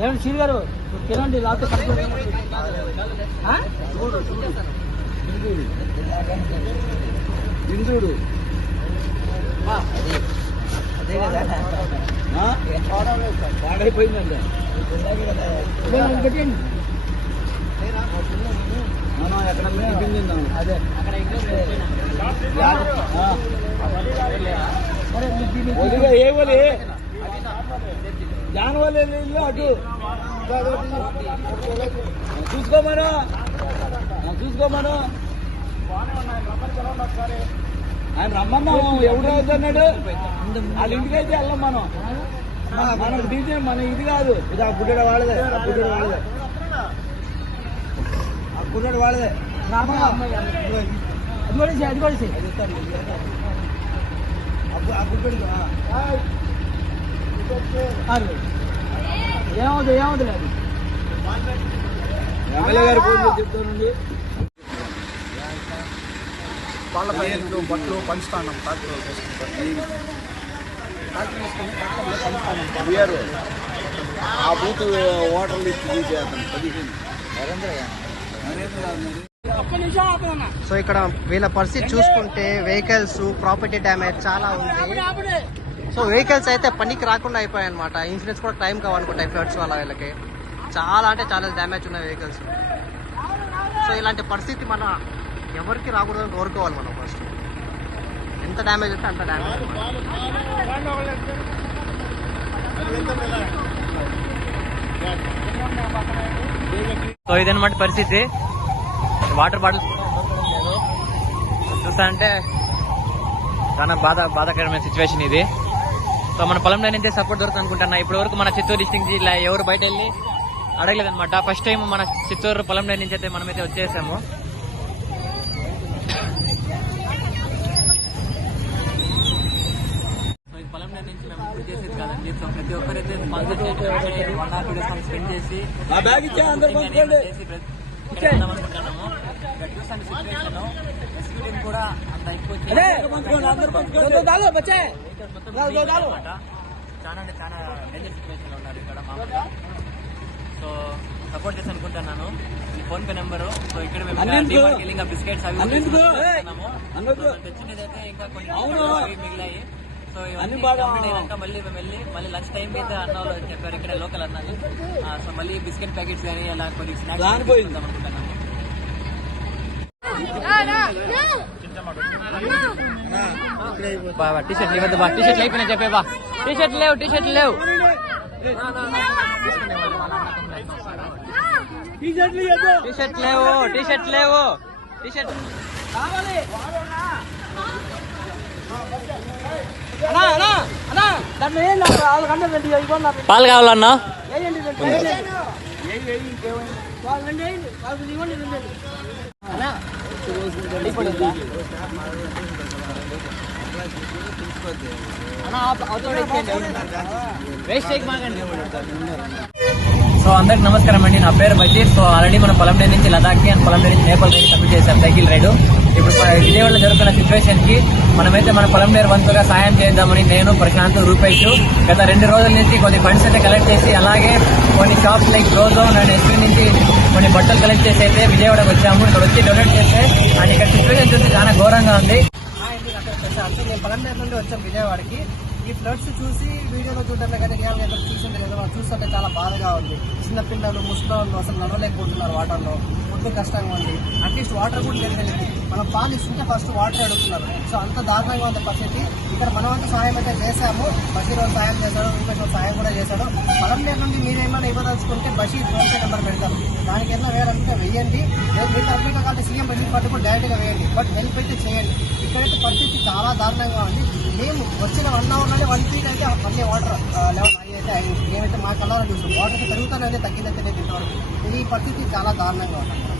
ఏమండి శ్రీ గారు తినండి లేకపోతే ఇందుడు పాడైపోయిందండి. పెట్టండి. ఎక్కడ అదే ఆ. ఏ వలి జాన్ వల్ల ఇల్లు అటు. చూసుకోమను ఆ, చూసుకోమను ఆయన రమ్మన్నాము ఎవడు అవుతున్నాడు వాళ్ళ ఇంటికి అయితే వెళ్ళం మనం. మనం డీజే మన ఇది కాదు. ఇది ఆ గుడ్డ వాళ్ళదే ఆ గుడ్డ వాళ్ళదే. ఆ గుడ్డ వాళ్ళదే. రామా. అది కూడా అది. ఏమవుతుంది ఏమవుతుంది అది ఎమ్మెల్యే గారు ఫోన్ చెప్తానండి వాళ్ళ ప్యాకెట్లు బట్టలు పంచుతాను ట్రాక్టర్ ట్రాక్టర్ తీసుకొని ట్రాక్టర్లో పంచుతాను బిఆర్ ఆ బూత్ ఓటర్లు ఇచ్చి పదిహేను సో ఇక్కడ వీళ్ళ పరిస్థితి చూసుకుంటే వెహికల్స్ ప్రాపర్టీ డ్యామేజ్ చాలా ఉంది. సో వెహికల్స్ అయితే పనికి రాకుండా అయిపోయాయి అనమాట ఇన్సూరెన్స్ కూడా టైం కావాలనుకుంటాయి ఫ్లడ్స్ వల్ల వీళ్ళకి. చాలా అంటే చాలా డ్యామేజ్ ఉన్నాయి వెహికల్స్ సో ఇలాంటి పరిస్థితి మన ఎవరికి రాకూడదని కోరుకోవాలి మనం ఫస్ట్ ఎంత డ్యామేజ్ ఉంటే అంత డ్యామేజ్ సో ఇదనమాట పరిస్థితి. వాటర్ బాటిల్స్ చూస్తా అంటే చాలా బాధ బాధాకరమైన సిచ్యువేషన్ ఇది. సో మన పొలంలో నుంచే సపోర్ట్ దొరుకుతుంది అనుకుంటున్నా. ఇప్పటి వరకు మన చిత్తూరు డిస్టిక్ ఇలా ఎవరు బయట వెళ్ళి అడగలేదన్నమాట. ఫస్ట్ టైం మన చిత్తూరు పొలంలో నుంచి అయితే మనమైతే వచ్చేసాము. పొలంలో నుంచి మేము ఇప్పుడు చేసేది కాదండి. సో ప్రతి ఒక్కరైతే స్పాన్సర్ చేసి one or two days spend చేసి చేసి అనుకుంటున్నాము. కూడా అంత చాలా అంటే చాలా డేంజర్ ఉన్నారు ఇక్కడ మామూలుగా సో సపోర్ట్ చేసి అనుకుంటున్నాను ఈ ఫోన్ పే నెంబర్ సో ఇక్కడ మేము ఇంకా బిస్కెట్స్ అవి అన్నెందుకు? తెచ్చినది అయితే ఇంకా కొన్ని మిగిలాయి సో ఇవన్నీ మళ్ళీ మేము వెళ్ళి మళ్ళీ లంచ్ టైం అయితే అన్న వాళ్ళు చెప్పారు ఇక్కడ లోకల్ అన్నది సో మళ్ళీ బిస్కెట్ ప్యాకెట్స్ కానీ అలా కొన్ని స్నాక్స్ అనుకుంటున్నాను బాబా టీ షర్ట్లు ఇవ్వద్దు బా టీ షర్ట్లు అయిపోయినా చెప్పే బా. టీ షర్ట్లు లేవు. టీ షర్ట్లు లేవు. టీ షర్ట్ లేవు టీ షర్ట్ లేవు టీ షర్ట్ నాకు పాలు కావాలన్నా? సో అందరికి నమస్కారం అండి. నా పేరు బజీర్. సో ఆల్రెడీ మనం పొలంలో నుంచి లదాఖ్ అండ్ పొలంలో నుంచి నేపాల్ రైడ్ కంప్లీట్ చేశాం సైకిల్ రైడ్ ఇప్పుడు విజయవాడలో జరుగుతున్న సిచ్యువేషన్కి మనమైతే మన పొలం నేర్ వంతుగా సాయం చేద్దామని నేను ప్రశాంత్ రూపేష్ గత రెండు రోజుల నుంచి కొన్ని ఫండ్స్ అయితే కలెక్ట్ చేసి అలాగే కొన్ని shops like Grozone and SP నుంచి కొన్ని బట్టలు కలెక్ట్ చేసి అయితే విజయవాడ వచ్చాము. ఇక్కడ వచ్చి డొనేట్ చేస్తే అండ్ ఇక్కడ సిచ్యువేషన్ చూసి చాలా ఘోరంగా ఉంది. అక్కడ అండి నా నేను నుండి వచ్చాం విజయవాడకి. ఈ ఫ్లడ్స్ చూసి వీడియోలో చూడటం కానీ రియల్గా ఎక్కడ చూసింటే కదా చూస్తుంటే చాలా బాధగా ఉంది. చిన్నపిల్లలు ముసలి అసలు నడవలేకపోతున్నారు వాటర్లో. ఫుడ్ కష్టంగా ఉంది. అట్లీస్ట్ వాటర్ కూడా లేదు మనం పాలు ఇస్తుంటే ఫస్ట్ వాటర్ అడుగుతున్నారు. సో అంత దారుణంగా ఉంది పరిస్థితి. ఇక్కడ మనం అంతా సాయం అయితే చేశాము. బషీర్ వాళ్ళు సాయం చేశాడు ఇంకొక సాయం కూడా చేశాడు. మనం నుండి మీరు ఏమైనా ఇవ్వదలుచుకుంటే బషీర్ ఫోన్ పే నెంబర్ పెడతారు. దానికి ఏమైనా వేయాలంటే వేయండి. లేదు మీ తరఫున కాబట్టి సీఎం బషీర్ పట్టుకుని కూడా డైరెక్ట్గా వేయండి. బట్ హెల్ప్ అయితే చేయండి. ఇక్కడైతే పరిస్థితి చాలా దారుణంగా ఉంది. మేము వచ్చిన వన్ అవర్లోనే వీక్ అయితే మళ్ళీ వాటర్ లెవెల్ అయితే అయింది. మేమైతే మా కళ్ళలో చూస్తాం వాటర్ తగ్గిందంటే నేను ఇంతవరకు ఈ పరిస్థితి చాలా దారుణంగా ఉంటుంది